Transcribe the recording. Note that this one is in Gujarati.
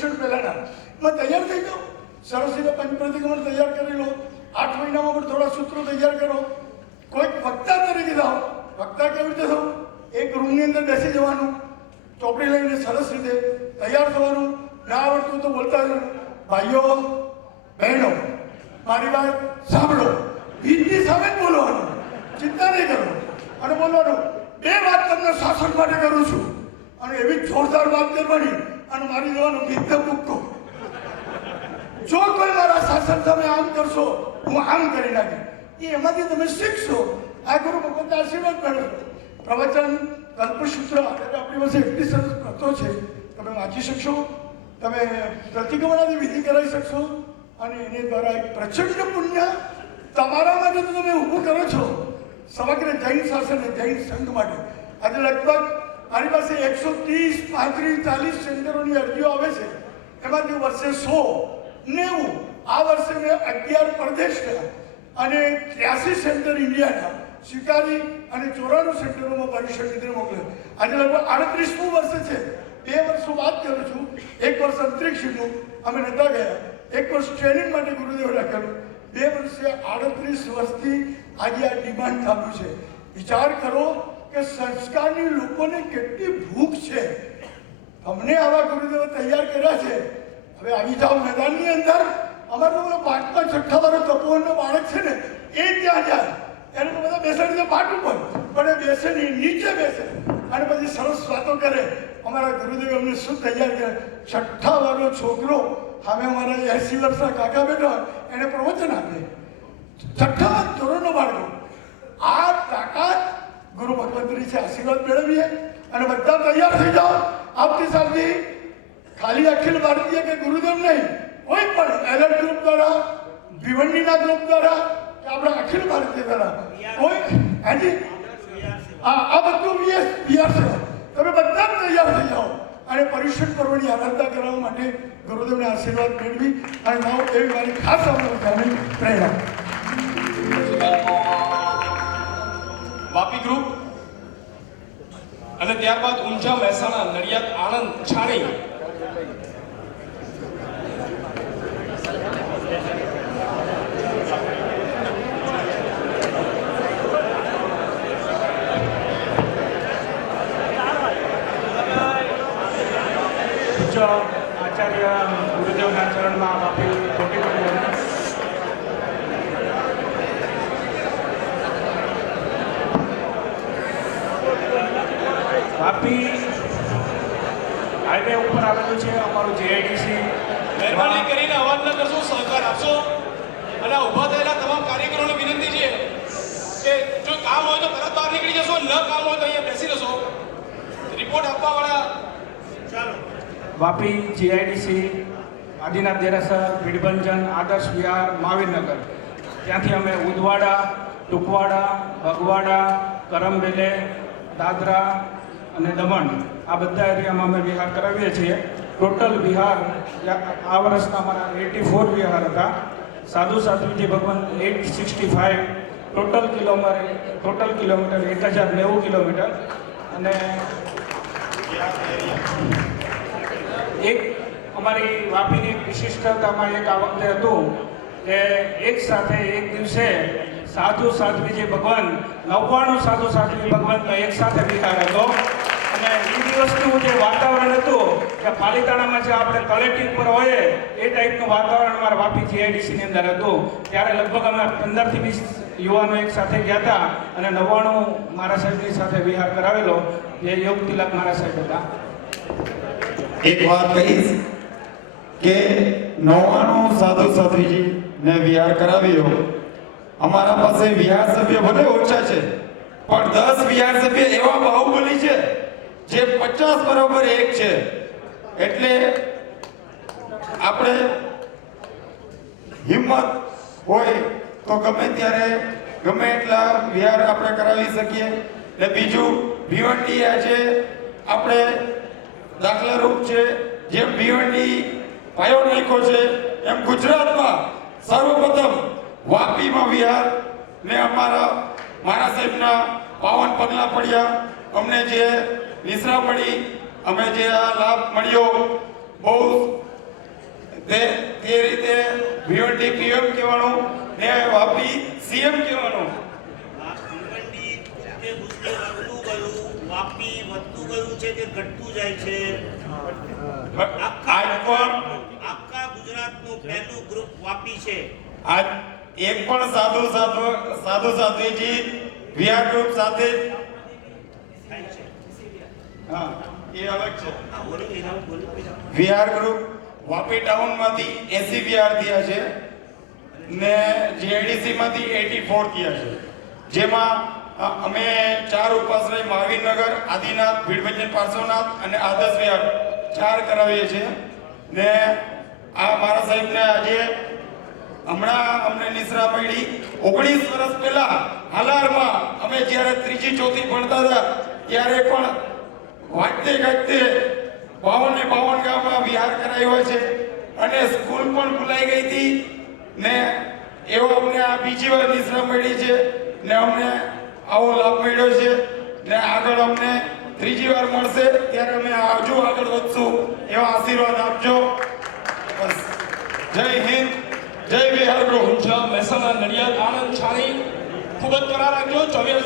પરિષદ પહેલાના એમાં તૈયાર થઈ જાઓ. સરસ રીતે પંચપ્રતિક્રમણ તૈયાર કરી લો. 8 મહિનામાં પણ થોડા સૂત્રો તૈયાર કરો. કોઈક વક્તા તરીકે થાઓ. વક્તા કેવી રીતે થાવ? એક રૂમની અંદર બેસી જવાનું, ચોપડી લઈને સરસ રીતે તૈયાર થવાનું. ના આવડતું તો બોલતા જ ભાઈઓ બહેનો મારી વાત સાંભળો, ગીતની સામે જ બોલવાનું, ચિંતા નહીં કરો. અને બોલવાનું 2 વાત તમને શાસન માટે કરું છું અને એવી જોરદાર વાત કરવાની અને મારી જવાનું ગીત મૂકતો. જો કોઈ મારા શાસન તમે આમ કરશો હું આમ કરી નાખી. એમાંથી તમે શીખશો. આ ગુરુ ભગવતના આશીર્વાદ મેળવશો. પ્રવચન કલ્પસૂત્ર આપણી પાસે એટલી સરસ પ્રતો છે, તમે વાંચી શકશો, તમે પ્રતિક્રમણાની વિધિ કરાવી શકશો અને એની દ્વારા એક પ્રચંડ પુણ્ય તમારા માટે તો તમે ઊભું કરો છો. સમગ્ર જૈન શાસન જૈન સંઘ માટે આજે લગભગ મારી પાસે 130, 35, 40 સેન્ટરોની અરજીઓ આવે છે. એમાંથી વર્ષે 100, 90, આ વર્ષે મેં 11 પ્રદેશના અને 83 સેન્ટર ઇન્ડિયાના સ્વીકારી અને 94 સેન્ટરોમાં પરિષદ નીતિને મોકલે. આજે લગભગ 38મું વર્ષ છે. 2 વર્ષો વાત કરું છું. 1 વર્ષ અંતરિક્ષનું અમે નહોતા ગયા, 1 વર્ષ ટ્રેનિંગ માટે ગુરુદેવ રાખેલું. 2 વર્ષે 38 વર્ષથી આજે આ ડિમાન્ડ થયું છે. વિચાર કરો કે સંસ્કારની લોકોને કેટલી ભૂખ છે. અમને આવા ગુરુદેવો તૈયાર કર્યા છે. હવે આવી જાઓ મેદાનની અંદર. અમારે તો પેલો 5મા 6ઠા વાળો તપોવનનો બાળક છે ને, એ ત્યાં જાય. એને તો બધા બેસાડી દે પાટ ઉપર, પણ એ બેસે નહીં, નીચે બેસે અને પછી સરસ વાતો કરે. અમારા ગુરુદેવ અમને શું તૈયાર કરે. 6ઠા વાળો છોકરો હવે અમારા 80 વર્ષના કાકા બેઠા એને પ્રવચન આપે. 6ઠા ધોરણનો બાળકો. આ તાકાત ગુરુ ભગવંતની છે. આશીર્વાદ મેળવીએ અને બધા તૈયાર થઈ જાઓ. આવતી સાલથી ખાલી અખિલ ભારતીય કે ગુરુદેવ નહીં, કોઈ પણ એલર્ટ ગ્રુપ દ્વારા, ભિવંડીના ગ્રુપ દ્વારા કે આપણા અખિલ ભારતીય દ્વારા કોઈ હાજી આ બધું વીઆર છે. તમે બધા જ તૈયાર થઈ જાઓ અને પરિષદ પર્વની આરાધના કરવા માટે ગુરુદેવને આશીર્વાદ મેળવી અને લાવો એવી મારી ખાસ આપણે પ્રેરણા. વાપી ગ્રુપ અને ત્યારબાદ ઊંઝા, મહેસાણા, નડિયાદ, આણંદ, છાણી. આચાર્ય ગુરુદેવના ચરણમાં વાપી ખોટી પડી. વાપી હાઈવે ઉપર આવેલું છે અમારું જેઆઈડીસી. મહેરબાની કરીને અવાજ ન કરશો, સહકાર આપશો અને ઊભા થયેલા તમામ કાર્યકરોને વિનંતી છે કે જો કામ હોય તો તરત બહાર નીકળી જશો, ન કામ હોય તો અહીંયા બેસી રહેશો. રિપોર્ટ આપવા વાળા ચાલો. વાપી જીઆઈડીસી, આદિનાથ દેરાસર, ભીડભંજન, આદર્શ વિહાર, મહાવીરનગર. ત્યાંથી અમે ઉદવાડા, ટુકવાડા, બગવાડા, કરમબેલે, દાદરા અને દમણ આ બધા એરિયામાં અમે વિહાર કરાવીએ છીએ. ટોટલ વિહાર આ વર્ષના અમારા 84 વિહાર હતા. સાધુ સાધ્વીજી ભગવાન 865 ટોટલ કિલોમીટર 1090 કિલોમીટર. અને એક અમારી વાપીની વિશિષ્ટતામાં એક આ વખતે હતું કે એક સાથે એક દિવસે સાધુ સાધ્વીજી ભગવાન 99 સાધુ સાધ્વી ભગવાનનો એક સાથે વિહાર હતો. અને એ દિવસનું જે વાતાવરણ હતું કે પાલિતાણામાં જે આપણે કલેક્ટિવ પર હોય એ ટાઈપનું વાતાવરણ અમારા વાપી જીઆઈડીસીની અંદર હતું. ત્યારે લગભગ અમે 15 થી 20 યુવાનો એક સાથે ગયા હતા અને 99 મારા સાહેબની સાથે વિહાર કરાવેલો, જે યોગ તિલક મારા સાહેબ હતા. એક વાત કહીશ કે 99 સાધુ સાધ્વીજી ને વિહાર કરાવ્યો. અમારા પાસે વિહાર સભ્ય ભલે ઓછા છે, પણ 10 વિહાર સભ્ય એવા બાહુબલી છે જે 50 બરોબર 1 છે. એટલે આપણે હિંમત હોય તો ગમે ત્યારે ગમે એટલા વિહાર આપણે કરાવી શકીએ. ને બીજું ભિવંડી આજે આપણે દાખલારૂપ છે. જેમ ભિવંડી પાયો નાખ્યો છે એમ ગુજરાતમાં સર્વપ્રથમ વાપીમાં વિહાર ને મારા સાહેબના પાવન પગલા પડ્યા. અમને જે નિશ્રા મળી, અમે જે આ લાભ મળ્યો, બહુ તે રીતે ભીવંડી પીએમ કહેવાનું ને વાપી સીએમ કહેવાનું. ભીવંડી કે ગુસ્સે વધતું ગયું, વાપી વધતું ગયું છે કે ઘટતું જાય છે? આજ પણ આખા ગુજરાતનું પહેલું ગ્રુપ વાપી છે. આજ એક પણ સાધુ સાધ્વીજી વિહાર ગ્રુપ સાથે થાય છે. હા એ અલગ છે. આ બોલો એના બોલો. વિહાર ગ્રુપ વાપી ટાઉનમાંથી 80 વિહાર થયા છે ને જીઆઈડીસી માંથી 84 થયા છે, જેમાં અમે 4 ઉપાશ્રય મહાવીરનગર, આદિનાથ, ભીડભંજન પાર્શ્વનાથ અને આદર્શ વિહાર 4 કરાવીએ છીએ. ને આ મારા સાહેબને આજે હમણાં અમને નિશ્રા મળી 19 વર્ષ પહેલા હાલારમાં અમે જ્યારે 3જી 4થી ભણતા હતા ત્યારે પણ વાંચતે ગાજતે 52 ગામમાં વિહાર કરાયો છે અને સ્કૂલ પણ ભૂલાઈ ગઈ હતી ને એવો અમને આ બીજી વાર નિશ્રા મળી છે ને અમને આવો લાભ મળ્યો છે ને આગળ અમને 3જી વાર મળશે ત્યારે અમે હજુ આગળ વધશું એવા આશીર્વાદ આપજો. બસ. જય હિન્દ, જય બિહાર ગ્રુપ. ઊંઝા, મહેસાણા, નડિયાદ, આણંદ, છાણી ખૂબ જ કરાર રાખ્યો. 24